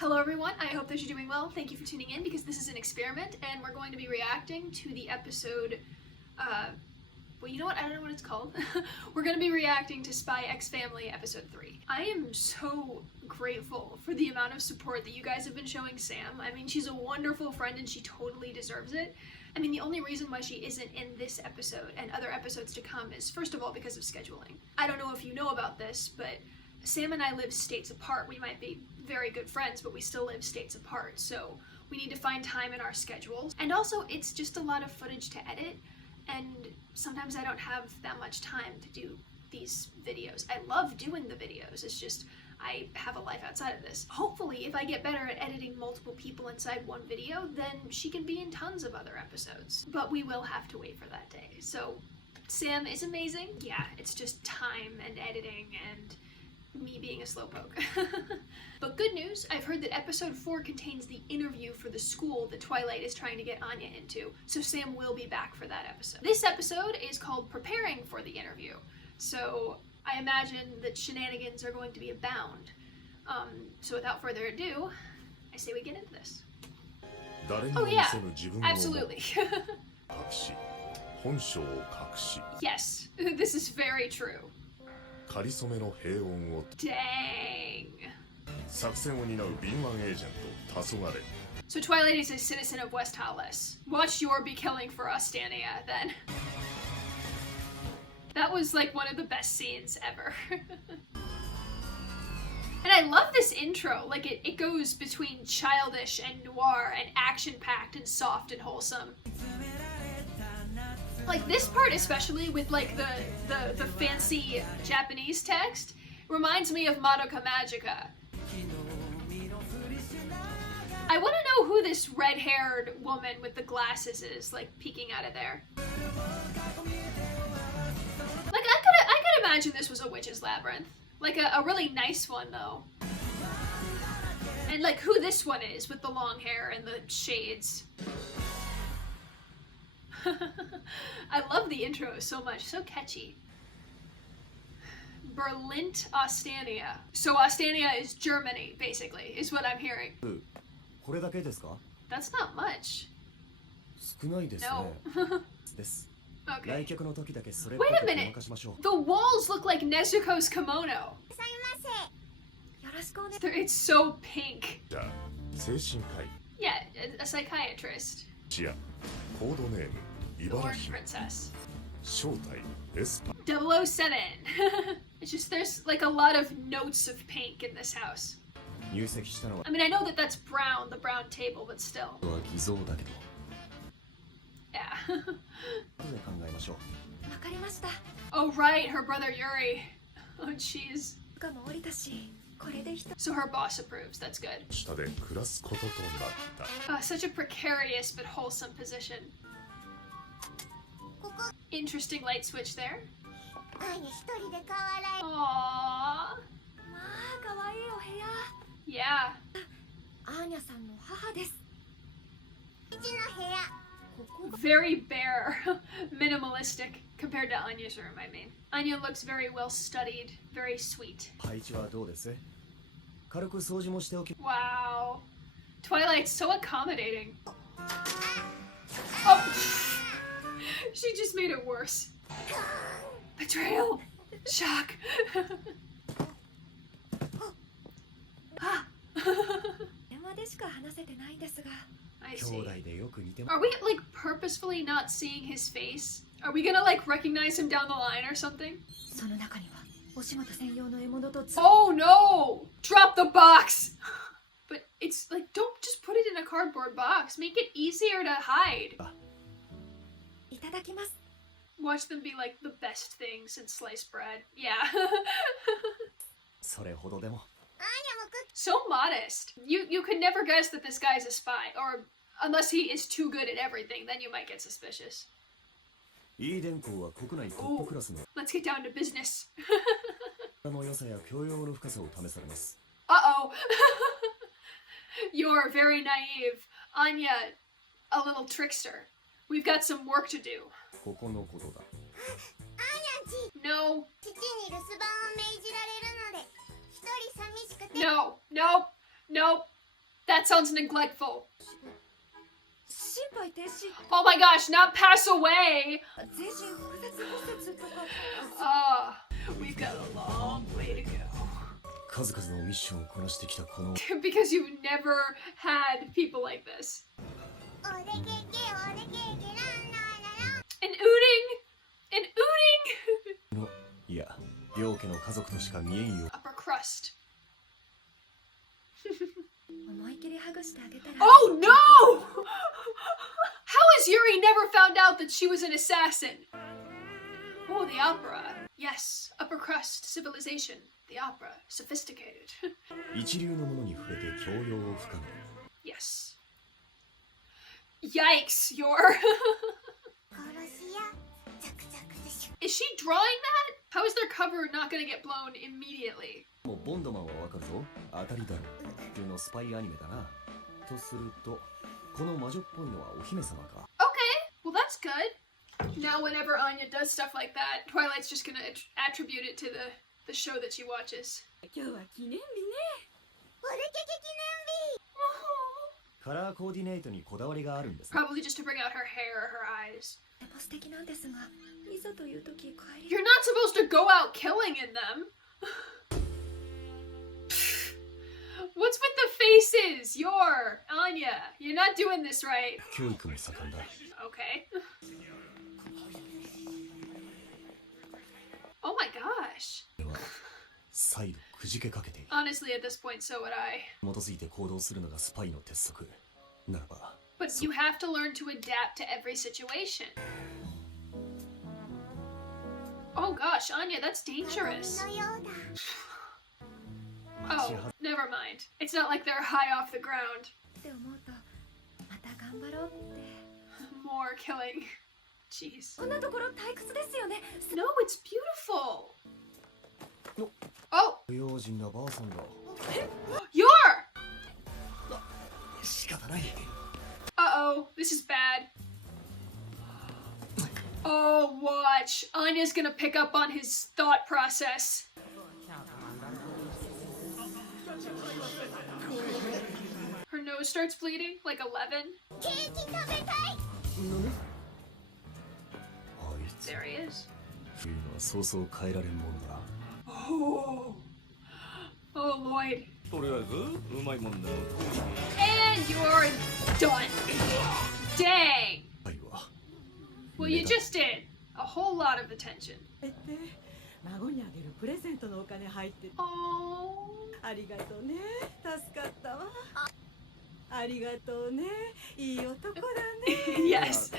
Hello everyone, I hope that you're doing well. Thank you for tuning in because this is an experiment and we're going to be reacting to the episode, well, you know what? I don't know what it's called. We're going to be reacting to Spy X Family episode 3. I am so grateful for the amount of support that you guys have been showing Sam. I mean, she's a wonderful friend and she totally deserves it. I mean, the only reason why she isn't in this episode and other episodes to come is, first of all, because of scheduling. I don't know if you know about this, but Sam and I live states apart. We might be very good friends, but we still live states apart, so we need to find time in our schedules. And also, it's just a lot of footage to edit, and sometimes I don't have that much time to do these videos. I love doing the videos, it's just I have a life outside of this. Hopefully, if I get better at editing multiple people inside one video, then she can be in tons of other episodes. But we will have to wait for that day. So, Sam is amazing. Yeah, it's just time and editing and me being a slowpoke. But good news, I've heard that episode 4 contains the interview for the school that Twilight is trying to get Anya into, so Sam will be back for that episode. This episode is called Preparing for the Interview, so I imagine that shenanigans are going to be abound. So without further ado, I say we get into this. Oh yeah, absolutely. Yes, this is very true. Dang. So Twilight is a citizen of West Hollis. Watch your be killing for Ostania, then. That was like one of the best scenes ever. And I love this intro. Like it goes between childish and noir and action-packed and soft and wholesome. Like this part especially with like the fancy Japanese text reminds me of Madoka Magica. I want to know who this red-haired woman with the glasses is, like peeking out of there. Like I could imagine this was a witch's labyrinth. Like a really nice one though. And like who this one is with the long hair and the shades. I love the intro so much, so catchy. Berlin, Ostania. So Ostania is Germany, basically, is what I'm hearing. That's not much. No. Okay. Wait a minute! The walls look like Nezuko's kimono. It's so pink. Yeah, a psychiatrist. The Orange Princess. 007. It's just there's like a lot of notes of pink in this house. I mean, I know that that's brown, the brown table, but still. Yeah. Oh right, her brother Yuri. Oh jeez. So her boss approves, that's good. Such a precarious but wholesome position. Interesting light switch there. Aww. Yeah. Very bare, minimalistic compared to Anya's room, I mean. Anya looks very well studied, very sweet. Wow. Twilight's so accommodating. Oh! She just made it worse. Betrayal! Shock! I see. Are we like purposefully not seeing his face? Are we gonna like recognize him down the line or something? Oh no! Drop the box! But it's like, don't just put it in a cardboard box. Make it easier to hide. Watch them be like the best thing since sliced bread. Yeah. So modest. You could never guess that this guy's a spy, or unless he is too good at everything, then you might get suspicious. Ooh, let's get down to business. Uh-oh. You're very naive. Anya, a little trickster. We've got some work to do. No. No, nope, nope. That sounds neglectful. Oh my gosh, not pass away! We've got a long way to go. Because you've never had people like this. An ooting! An ooting! Upper crust. Oh no! How has Yuri never found out that she was an assassin? Oh, the opera. Yes, upper crust, civilization. The opera, sophisticated. Yes. Yikes, Yor. Is she drawing that? How is their cover not gonna get blown immediately? Okay, well that's good. Now whenever Anya does stuff like that, Twilight's just gonna attribute it to the show that she watches. Probably just to bring out her hair or her eyes. You're not supposed to go out killing in them. What's with the faces? Anya, you're not doing this right. Okay. Oh my gosh. Honestly, at this point, so would I. But you have to learn to adapt to every situation. Oh gosh, Anya, that's dangerous. Oh, never mind. It's not like they're high off the ground. More killing. Jeez. No, it's beautiful. Oh! Yor! Uh-oh, this is bad. Oh, watch. Anya's gonna pick up on his thought process. Her nose starts bleeding, like 11. There he is. Oh, oh Lloyd. And you're done. Dang. Well, you just did. A whole lot of attention. Oh. Yes.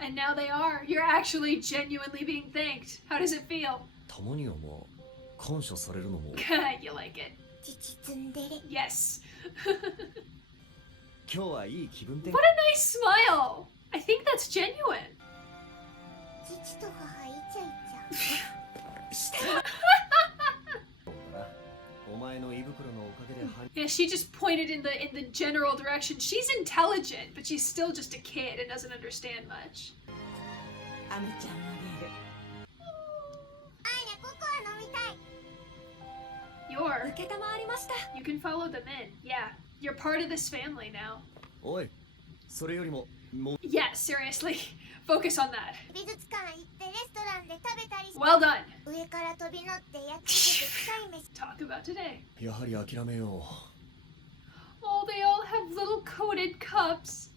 And now they are. You're actually genuinely being thanked. How does it feel? You like it. Yes. What a nice smile. I think that's genuine. Yeah, she just pointed in the general direction. She's intelligent, but she's still just a kid and doesn't understand much. You can follow them in. Yeah, you're part of this family now. Yeah, seriously. Focus on that. Well done. Talk about today. Oh, they all have little coated cups.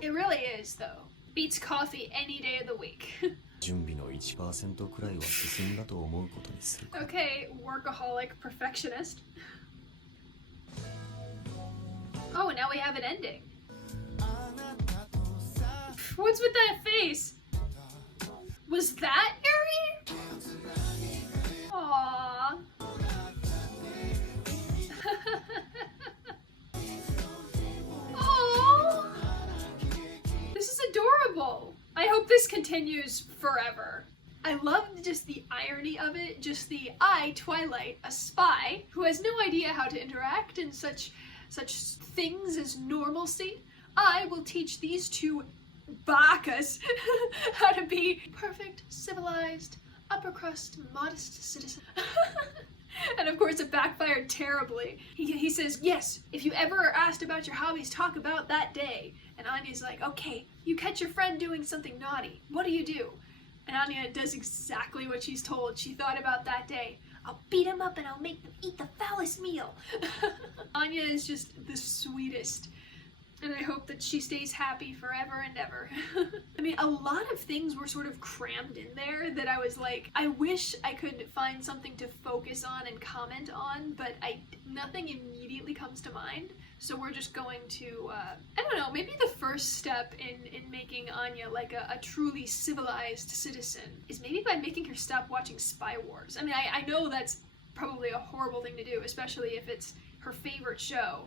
It really is, though. Beats coffee any day of the week. Okay, workaholic perfectionist. Oh, now we have an ending. What's with that face? Was that Yuri? Aww. Aww. This is adorable. I hope this continues forever. I love just the irony of it, just the Twilight, a spy, who has no idea how to interact in such things as normalcy. I will teach these two bakas how to be perfect, civilized, upper crust, modest citizens. course it backfired terribly. He says, yes, if you ever are asked about your hobbies, talk about that day. And Anya's like, okay, you catch your friend doing something naughty. What do? And Anya does exactly what she's told. She thought about that day. I'll beat him up and I'll make them eat the foulest meal. Anya is just the sweetest. And I hope that she stays happy forever and ever. I mean, a lot of things were sort of crammed in there that I was like, I wish I could find something to focus on and comment on, but nothing immediately comes to mind. So we're just going to, I don't know, maybe the first step in making Anya like a truly civilized citizen is maybe by making her stop watching Spy Wars. I mean, I know that's probably a horrible thing to do, especially if it's her favorite show.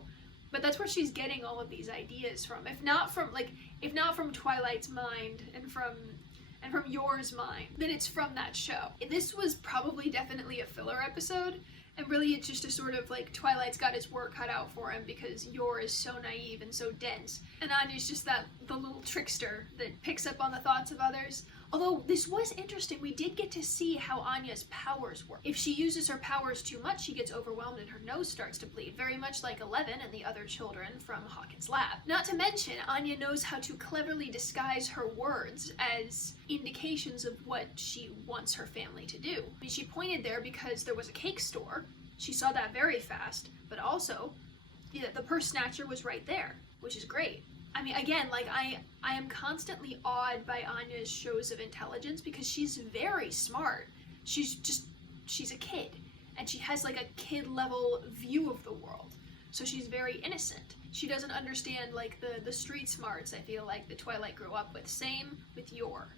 But that's where she's getting all of these ideas from. If not from Twilight's mind and from Yor's mind, then it's from that show. This was probably definitely a filler episode, and really it's just a sort of like Twilight's got his work cut out for him because Yor is so naive and so dense, and Anya's just the little trickster that picks up on the thoughts of others. Although this was interesting, we did get to see how Anya's powers work. If she uses her powers too much, she gets overwhelmed and her nose starts to bleed, very much like Eleven and the other children from Hawkins' lab. Not to mention, Anya knows how to cleverly disguise her words as indications of what she wants her family to do. I mean, she pointed there because there was a cake store. She saw that very fast, but also, yeah, the purse snatcher was right there, which is great. I mean, again, like, I am constantly awed by Anya's shows of intelligence because she's very smart. She's a kid, and she has like a kid-level view of the world. So she's very innocent. She doesn't understand like the street smarts I feel like that Twilight grew up with. Same with Yor.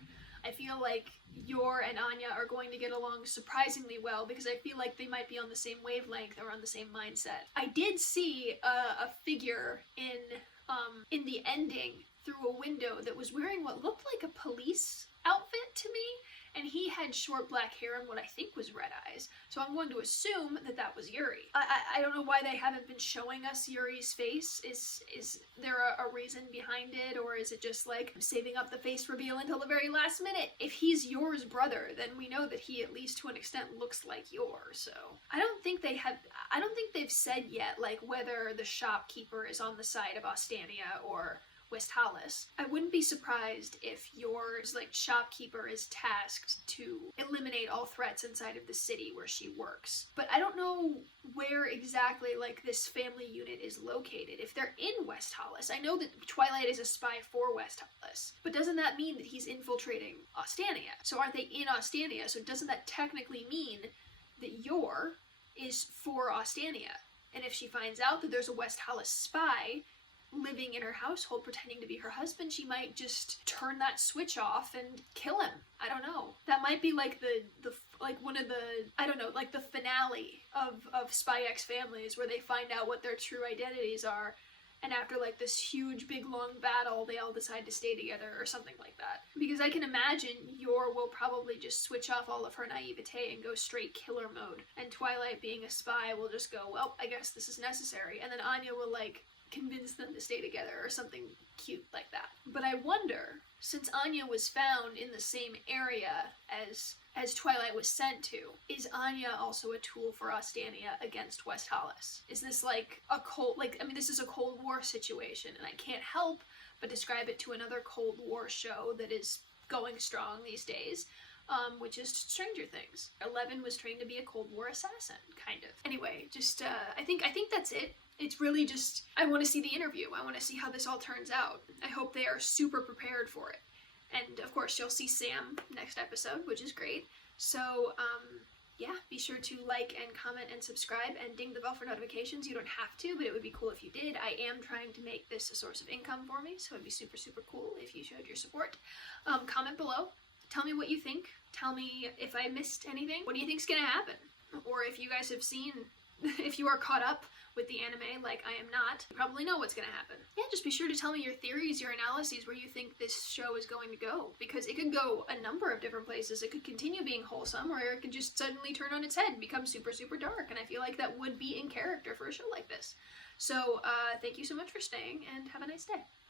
I feel like Yor and Anya are going to get along surprisingly well because I feel like they might be on the same wavelength or on the same mindset. I did see a figure in the ending through a window that was wearing what looked like a police outfit to me, and he had short black hair and what I think was red eyes, so I'm going to assume that that was Yuri. I don't know why they haven't been showing us Yuri's face. Is there a reason behind it, or is it just like saving up the face reveal until the very last minute? If he's Yor's brother, then we know that he at least to an extent looks like Yor, so I don't think they've said yet like whether the shopkeeper is on the side of Ostania or Westhalis. I wouldn't be surprised if Yor's like shopkeeper is tasked to eliminate all threats inside of the city where she works. But I don't know where exactly like this family unit is located. If they're in Westhalis, I know that Twilight is a spy for Westhalis, but doesn't that mean that he's infiltrating Ostania? So aren't they in Ostania? So doesn't that technically mean that Yor is for Ostania? And if she finds out that there's a Westhalis spy living in her household pretending to be her husband, she might just turn that switch off and kill him. I don't know. That might be like the like one of the, I don't know, like the finale of Spy X Families where they find out what their true identities are, and after like this huge big long battle they all decide to stay together or something like that. Because I can imagine Yor will probably just switch off all of her naivete and go straight killer mode, and Twilight being a spy will just go, well, I guess this is necessary, and then Anya will like convince them to stay together or something cute like that. But I wonder, since Anya was found in the same area as Twilight was sent to, is Anya also a tool for Ostania against Westhalis? Is this like a cold, like, I mean, this is a Cold War situation, and I can't help but describe it to another Cold War show that is going strong these days, which is Stranger Things. 11 was trained to be a Cold War assassin, kind of. Anyway, just, I think that's it. It's really just, I want to see the interview. I want to see how this all turns out. I hope they are super prepared for it. And of course, you'll see Sam next episode, which is great. So, yeah, be sure to like and comment and subscribe and ding the bell for notifications. You don't have to, but it would be cool if you did. I am trying to make this a source of income for me, so it'd be super, super cool if you showed your support. Comment below. Tell me what you think. Tell me if I missed anything. What do you think's gonna happen? Or if you guys have seen, if you are caught up with the anime like I am not, you probably know what's gonna happen. Yeah, just be sure to tell me your theories, your analyses, where you think this show is going to go, because it could go a number of different places. It could continue being wholesome, or it could just suddenly turn on its head and become super, super dark, and I feel like that would be in character for a show like this. So, thank you so much for staying, and have a nice day.